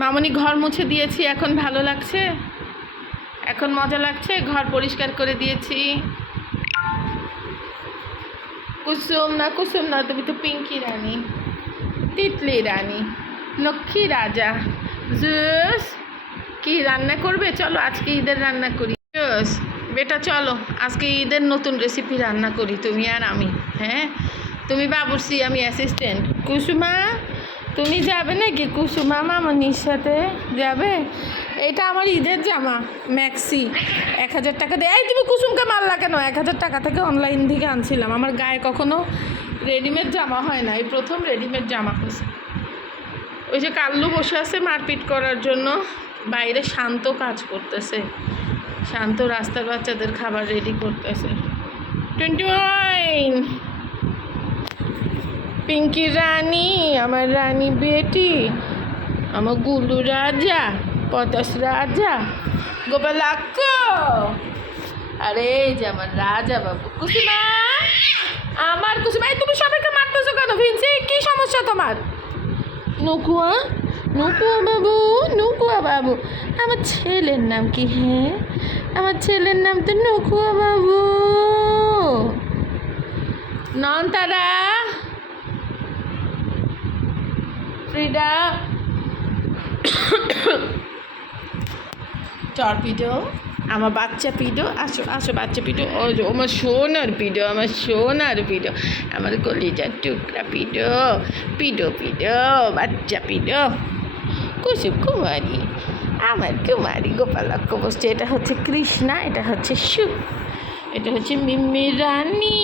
মামনি ঘর মুছে দিয়েছি, এখন ভালো লাগছে, এখন মজা লাগছে। ঘর পরিষ্কার করে দিয়েছি। কুসুম না, তুমি তো পিঙ্কি রানী, তিতলি রানী, লক্ষ্মী রাজা। জুস কি রান্না করবে? চলো আজকে ঈদের রান্না করি। জুস বেটা চলো আজকে ঈদের নতুন রেসিপি রান্না করি, তুমি আর আমি। হ্যাঁ, তুমি বাবুর্চি, আমি অ্যাসিস্ট্যান্ট। কুসুমা তুমি যাবে নাকি? কুসুমা মামনির সাথে যাবে? এটা আমার ঈদের জামা ম্যাক্সি, 1000 টাকা দিয়ে। এই তুমি কুসুমকে মারলা কেন? 1000 টাকা থেকে অনলাইন থেকে আনছিলাম। আমার গায়ে কখনো রেডিমেড জামা হয় না, এই প্রথম রেডিমেড জামা হয়েছে। ওই যে কাল্লু বসে আছে মারপিট করার জন্য, বাইরে শান্ত কাজ করতেছে, শান্ত রাস্তার বাচ্চাদের খাবার রেডি করতেছে। 21 পিঙ্কি রানী, আমার রানী বেটি, আমার গুলু রাজা, পটাশ রাজা, গোপালাক্ষ। আরে এই যে আমার রাজা বাবু। কুসুমা, আমার কুসুমা। এই তুমি সবাইকে মারতেছো কেন? ভিনসি কি সমস্যা তোমার? নকুয়া, নকুয়া বাবু, নকুয়া বাবু। আমার ছেলের নাম কি? হ্যাঁ, আমার ছেলের নাম তো নকুয়া বাবু। নয়নতারা, ফ্রিডা, টর্পিডো, আমার বাচ্চা পিডো। আসো আসো বাচ্চা পিডো। ও আমার সোনার পিডো, আমার সোনার পিডো, আমার কলিজার টুকরা পিডো, পিডো পিডো, বাচ্চা পিডো। কুসুম কুমারী, আমার কুমারী। গোপালক্ষ বসছে। এটা হচ্ছে কৃষ্ণা, এটা হচ্ছে সুখ, এটা হচ্ছে মিম্মি রানী,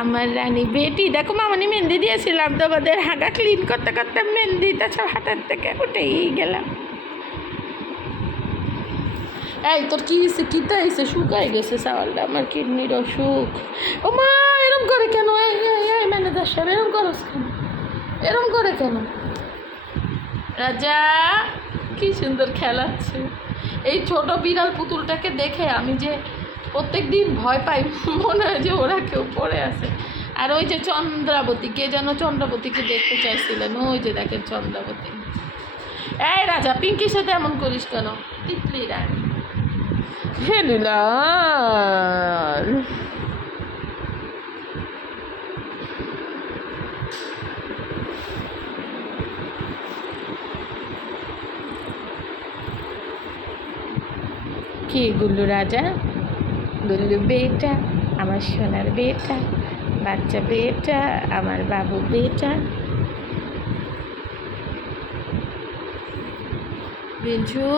আমার রানী বেটি। দেখো মামনি মেহেন্দি দিয়েছিলাম তোমাদের, হাগা ক্লিন করতে করতে মেহেন্দিটা সব হাতের থেকে উঠেই গেলাম। এই তোর কি হয়েছে? কিতা হয়েছে? শুকাই গেছে চাওয়ালটা, আমার কিডনির অসুখ। ও মা, এরম করে কেন? এই ম্যানেজার সাহেব এরম করস কেন? এরম করে কেন? রাজা কি সুন্দর খেলাচ্ছে। এই ছোট বিড়াল পুতুলটাকে দেখে আমি যে প্রত্যেক দিন ভয় পাই, মনে হয় যে ওরা কেউ পড়ে আছে। আর ওই যে চন্দ্রাবতী, কে যেন চন্দ্রাবতীকে দেখতে চাইছিলেন, ওই যে দেখেন চন্দ্রাবতী। এই রাজা, পিঙ্কির সাথে এমন করিস কেন? তিতলি রানী হেলিলাল। কি গুল্লু রাজা, গুল্লু বেটা, আমার সোনার বেটা, বাচ্চা বেটা, আমার বাবু বেটা। বিঞ্জু